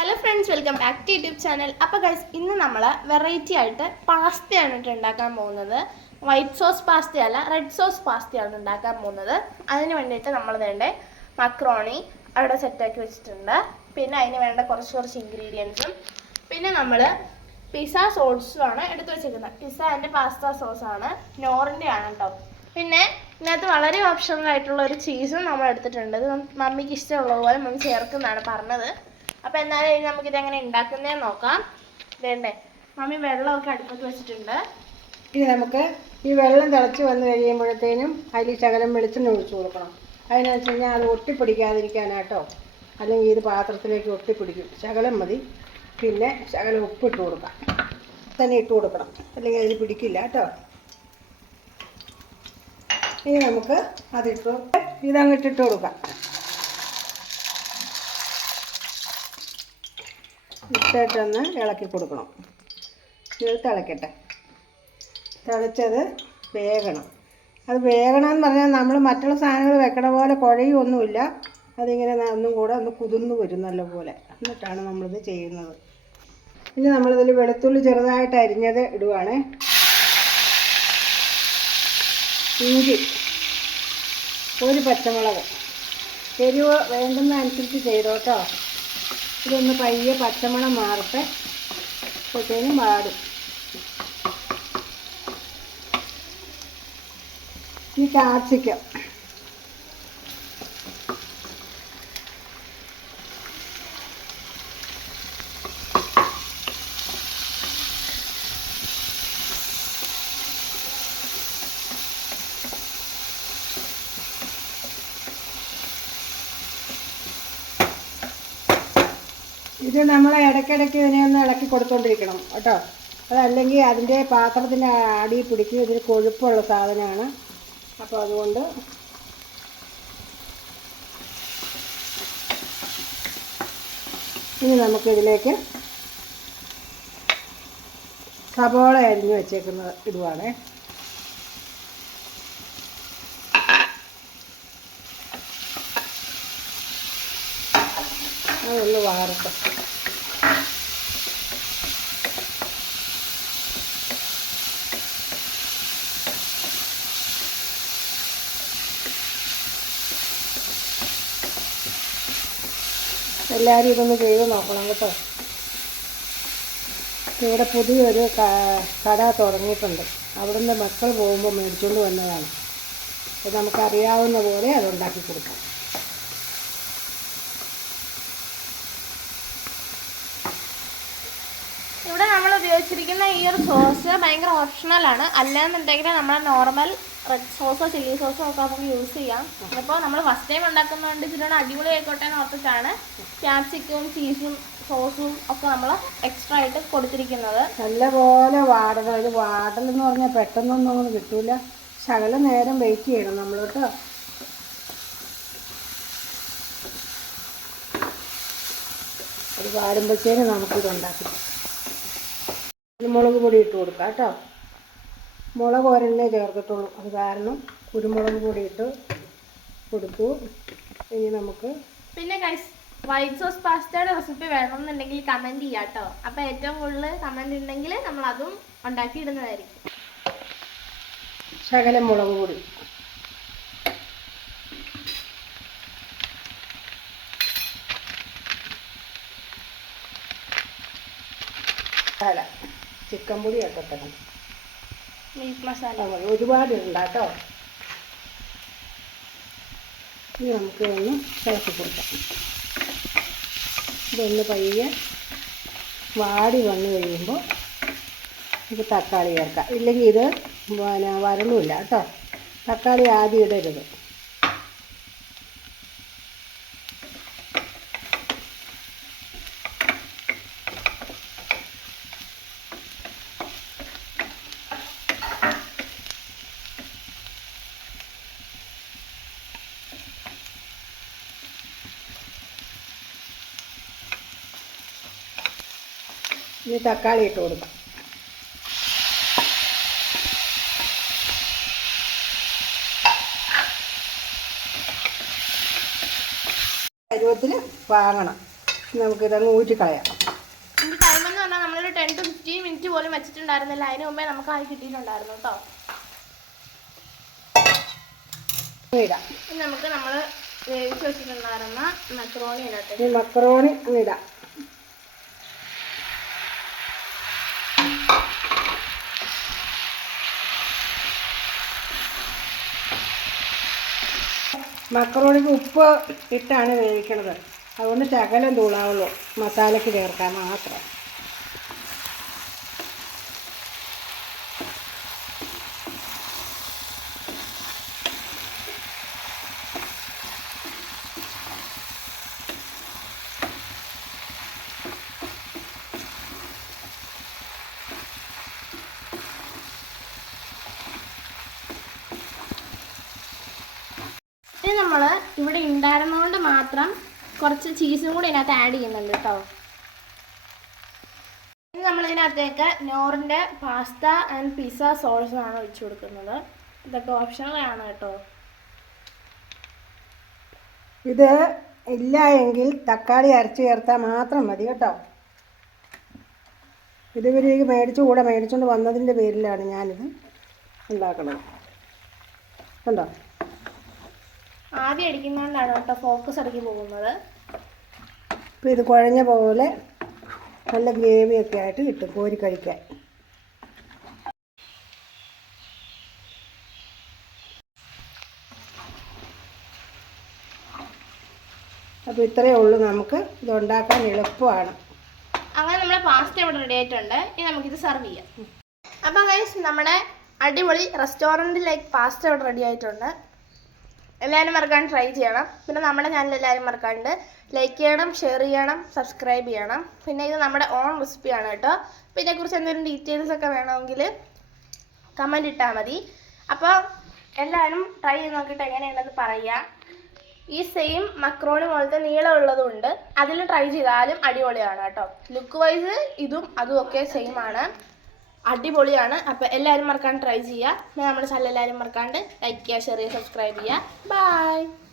Hello friends welcome back to YouTube channel അപ്പോൾ guys ഇന്ന് നമ്മൾ വെറൈറ്റി ആയിട്ട് പാസ്തയാണ് ഉണ്ടാക്കാൻ പോകുന്നത്. വൈറ്റ് സോസ് പാസ്തയല്ല റെഡ് സോസ് പാസ്തയാണ് ഉണ്ടാക്കാൻ പോകുന്നത്. അതിന് വേണ്ടിയിട്ട് നമ്മൾ വേണ്ട മക്രോണി അവിടെ സെറ്റാക്കി വെച്ചിട്ടുണ്ട്. പിന്നെ അതിന് വേണ്ട കുറച്ച് കുറച്ച് ഇൻഗ്രീഡിയൻസും പിന്നെ നമ്മൾ പിസ്സ സോസുമാണ് എടുത്തു വെച്ചിരിക്കുന്നത്. പിസ ആൻഡ് പാസ്ത സോസാണ് നോറിന്റെ ആണ് കേട്ടോ പിന്നെ ഇതിനകത്ത് വളരെ ഓപ്ഷണൽ ആയിട്ടുള്ള ഒരു ചീസും നമ്മൾ എടുത്തിട്ടുണ്ട്. ഇത് മമ്മിക്ക് ഇഷ്ടമുള്ള പോലെ മമ്മി ചേർക്കുന്നതാണ് പറഞ്ഞത്. അപ്പോൾ എന്നാലും ഇത് എങ്ങനെ ഉണ്ടാക്കുന്നേ നോക്കാം. വേണ്ടേ? മമ്മി വെള്ളമൊക്കെ അടുപ്പത്ത് വെച്ചിട്ടുണ്ട്. ഇനി നമുക്ക് ഈ വെള്ളം തിളച്ച് വന്നു കഴിയുമ്പോഴത്തേനും അതിൽ ശകലം വെളിച്ചെണ്ണ ഒഴിച്ചു കൊടുക്കണം. അതിനെന്ന് വെച്ച് കഴിഞ്ഞാൽ അത് ഒട്ടിപ്പിടിക്കാതിരിക്കാനാട്ടോ. അല്ലെങ്കിൽ ഇത് പാത്രത്തിലേക്ക് ഒട്ടിപ്പിടിക്കും. ശകലം മതി. പിന്നെ ശകലം ഉപ്പിട്ട് കൊടുക്കാം. തന്നെ ഇട്ട് കൊടുക്കണം. അല്ലെങ്കിൽ അതിൽ പിടിക്കില്ല കേട്ടോ. ഇനി നമുക്ക് അതിട്ടു ഇതങ്ങിട്ടിട്ട് കൊടുക്കാം. ഇട്ടിട്ടൊന്ന് ഇളക്കി കൊടുക്കണം. ഇത് തിളക്കട്ടെ. തിളച്ചത് വേകണം. അത് വേകണമെന്ന് പറഞ്ഞാൽ നമ്മൾ മറ്റുള്ള സാധനങ്ങൾ വെക്കണ പോലെ കുഴയൊന്നുമില്ല. അതിങ്ങനെ ഒന്നും കൂടെ ഒന്ന് കുതിർന്ന് വരും നല്ല പോലെ. എന്നിട്ടാണ് നമ്മളിത് ചെയ്യുന്നത്. ഇനി നമ്മളിതിൽ വെളുത്തുള്ളി ചെറുതായിട്ട് അരിഞ്ഞത് ഇടുവാണ്. ഇഞ്ചി. ഒരു പച്ചമുളക്. എരിവ് വേണ്ടുന്ന അനുസരിച്ച് ചെയ്തോട്ടോ ഇതൊന്ന് പയ്യെ പച്ചമണം മാറട്ടെ. അപ്പോഴത്തേനും വാടും. ഈ കാപ്സിക്കം ഇത് നമ്മൾ ഇടയ്ക്കിടയ്ക്ക് ഇതിനെ ഒന്ന് ഇളക്കി കൊടുത്തോണ്ടിരിക്കണം കേട്ടോ. അതല്ലെങ്കിൽ അതിന്റെ പാത്രത്തിന്റെ അടി പിടിക്കും ഇതിൽ കൊഴുപ്പുള്ള സാധനമാണ്. അപ്പോൾ അതുകൊണ്ട് ഇനി നമുക്കിതിലേക്ക് സബോള അരിഞ്ഞ് വെച്ചേക്കുന്നത് ഇടുവാണേ. അതൊന്ന് വാറട്ടെ എല്ലാവരും ഇതൊന്ന് ചെയ്ത് നോക്കണം കേട്ടോ. ഇവിടെ പുതിയൊരു കട തുടങ്ങിയിട്ടുണ്ട്. അവിടുന്ന് മക്കൾ പോകുമ്പോൾ മേടിച്ചുകൊണ്ട് വന്നതാണ്. അത് നമുക്കറിയാവുന്ന പോലെ അത് ഉണ്ടാക്കി കൊടുക്കാം. ഇവിടെ നമ്മൾ ഉപയോഗിച്ചിരിക്കുന്ന ഈ ഒരു സോസ് ഭയങ്കര ഓപ്ഷണലാണ് അല്ലാന്നുണ്ടെങ്കിൽ നമ്മൾ നോർമൽ റെഡ് സോസോ ചില്ലി സോസോ ഒക്കെ നമുക്ക് യൂസ് ചെയ്യാം. അപ്പോൾ നമ്മൾ ഫസ്റ്റ് ടൈം ഉണ്ടാക്കുന്നതുകൊണ്ട് ഇതിനോട് അടിപൊളി ആയിക്കോട്ടെ എന്ന് ഓർത്തിട്ടാണ് ക്യാപ്സിക്കും ചീസും സോസും ഒക്കെ നമ്മൾ എക്സ്ട്രാ ആയിട്ട് കൊടുത്തിരിക്കുന്നത്. നല്ലപോലെ വാടണം ഇത് വാടലെന്ന് പറഞ്ഞാൽ പെട്ടെന്നൊന്നും അങ്ങനെ കിട്ടൂല. ശകല നേരം വെയിറ്റ് ചെയ്യണം നമ്മൾ കേട്ടോ അത് വാടുമ്പോഴത്തേനും നമുക്കിത് ഉണ്ടാക്കി. കുരുമുളക് പൊടി ഇട്ട് കൊടുക്കാം കേട്ടോ. മുളക് ഒരെണ്ണേ ചേർത്തിട്ടുള്ളൂ. അത് കാരണം കുരുമുളക് പൊടി ഇട്ട് കൊടുത്തു. ഇനി നമുക്ക് പിന്നെ വൈറ്റ് സോസ് പാസ്തയുടെ റെസിപ്പി വേണമെന്നുണ്ടെങ്കിൽ കമന്റ് ചെയ്യാം കേട്ടോ. അപ്പോൾ ഏറ്റവും കൂടുതൽ കമന്റ് ഉണ്ടെങ്കിൽ നമ്മൾ അതും ഉണ്ടാക്കി ഇടുന്നതായിരിക്കും ശകലം മുളക് പൊടി. മസാല ചിക്കൻ പൊടി ഒക്കെ തന്നെ മീറ്റ് മസാല ഒരുപാട് ഇടണ്ട കേട്ടോ ഇനി നമുക്ക് ഒന്ന് ഇളക്കി കൊടുക്കാം. ഇതൊന്ന് പയ്യെ വാടി വന്നു കഴിയുമ്പോൾ നമുക്ക് തക്കാളി ചേർക്കാം. ഇല്ലെങ്കിൽ ഇത് പിന്നെ വരണമില്ല കേട്ടോ. തക്കാളി ആദ്യം ഇടരുത്. ഇനി തക്കാളി ഇട്ട് കൊടുക്കാം. പരുവത്തിന് വാങ്ങണം. നമുക്കിതങ്ങ് ഊറ്റിക്കളയാം ടൈം എന്ന് പറഞ്ഞാൽ നമ്മളൊരു ടെൻ ടു ഫിഫ്റ്റീൻ മിനിറ്റ് പോലും വെച്ചിട്ടുണ്ടായിരുന്നില്ല. അതിന് മുമ്പേ നമുക്ക് ആയി കിട്ടിയിട്ടുണ്ടായിരുന്നു കേട്ടോ ഇടാം. നമുക്ക് നമ്മൾ വേവിച്ച് വെച്ചിട്ടുണ്ടായിരുന്ന മക്രോണി ഈ മക്രോണി ഇടാം. മക്രോണിക്ക് ഉപ്പ് ഇട്ടാണ് വേവിക്കണത്. അതുകൊണ്ട് ശകലം തൂളാവുള്ളൂ മസാലയ്ക്ക് ചേർക്കാൻ മാത്രം. ഇനി നമ്മൾ ഇവിടെ ഉണ്ടായിരുന്നതുകൊണ്ട് മാത്രം കുറച്ച് ചീസും കൂടി ഇതിനകത്ത് ആഡ് ചെയ്യുന്നുണ്ട് കേട്ടോ ഇനി നമ്മൾ ഇതിനകത്തേക്ക് നോറിന്റെ പാസ്ത ആൻഡ് പിസ്സ സോൾസാണ് ഒഴിച്ചു കൊടുക്കുന്നത്. ഇതൊക്കെ ഓപ്ഷണലാണ് കേട്ടോ ഇത് ഇല്ല എങ്കിൽ തക്കാളി അരച്ച് ചേർത്താൽ മാത്രം മതി കേട്ടോ. ഇത് മേടിച്ചു മേടിച്ച് കൂടെ മേടിച്ചുകൊണ്ട് വന്നതിന്റെ പേരിലാണ് ഞാനിത് ഉണ്ടാക്കുന്നത്. കണ്ടോ? ആദ്യം അടിക്കുന്നതുകൊണ്ടാണ് കേട്ടോ ഫോക്കസ് ഇറക്കി പോകുന്നത്. അപ്പോൾ ഇത് കുഴഞ്ഞ പോലെ നല്ല ഗ്രേവിയൊക്കെ ആയിട്ട് കിട്ടും കോരി കഴിക്കാൻ. അപ്പോൾ ഇത്രയേ ഉള്ളൂ നമുക്ക്. ഇത് ഉണ്ടാക്കാൻ എളുപ്പമാണ്. അങ്ങനെ നമ്മുടെ പാസ്റ്റ ഇവിടെ റെഡി ആയിട്ടുണ്ട്. ഇനി നമുക്കിത് സെർവ് ചെയ്യാം. അപ്പോൾ ഗൈസ് നമ്മുടെ അടിപൊളി റെസ്റ്റോറന്റ് ലൈക്ക് പാസ്ത ഇവിടെ റെഡി ആയിട്ടുണ്ട്. എല്ലാവരും മറക്കാൻ ട്രൈ ചെയ്യണം. പിന്നെ നമ്മുടെ ചാനൽ എല്ലാവരും മറക്കാണ്ട് ലൈക്ക് ചെയ്യണം ഷെയർ ചെയ്യണം സബ്സ്ക്രൈബ് ചെയ്യണം. പിന്നെ ഇത് നമ്മുടെ ഓൺ റെസിപ്പിയാണ് കേട്ടോ. അപ്പോൾ ഇതിനെക്കുറിച്ച് എന്തെങ്കിലും ഡീറ്റെയിൽസ് ഒക്കെ വേണമെങ്കിൽ കമന്റ് ഇട്ടാൽ മതി. അപ്പോൾ എല്ലാവരും ട്രൈ ചെയ്ത് നോക്കിയിട്ട് എങ്ങനെയുണ്ടെന്ന് പറയുക. ഈ സെയിം മക്രോണി പോലത്തെ നീളമുള്ളതുണ്ട് അതിൽ ട്രൈ ചെയ്താലും അടിപൊളിയാണ് കേട്ടോ. ലുക്ക് വൈസ് ഇതും അതും ഒക്കെ സെയിം ആണ്. അടിപൊളിയാണ്. അപ്പോൾ എല്ലാവരും മറക്കാണ്ട് ട്രൈ പിന്നെ നമ്മുടെ ചാനൽ എല്ലാവരും മറക്കാണ്ട് ലൈക്ക് ചെയ്യുക ഷെയർ ചെയ്യുക സബ്സ്ക്രൈബ് ചെയ്യുക. ബൈ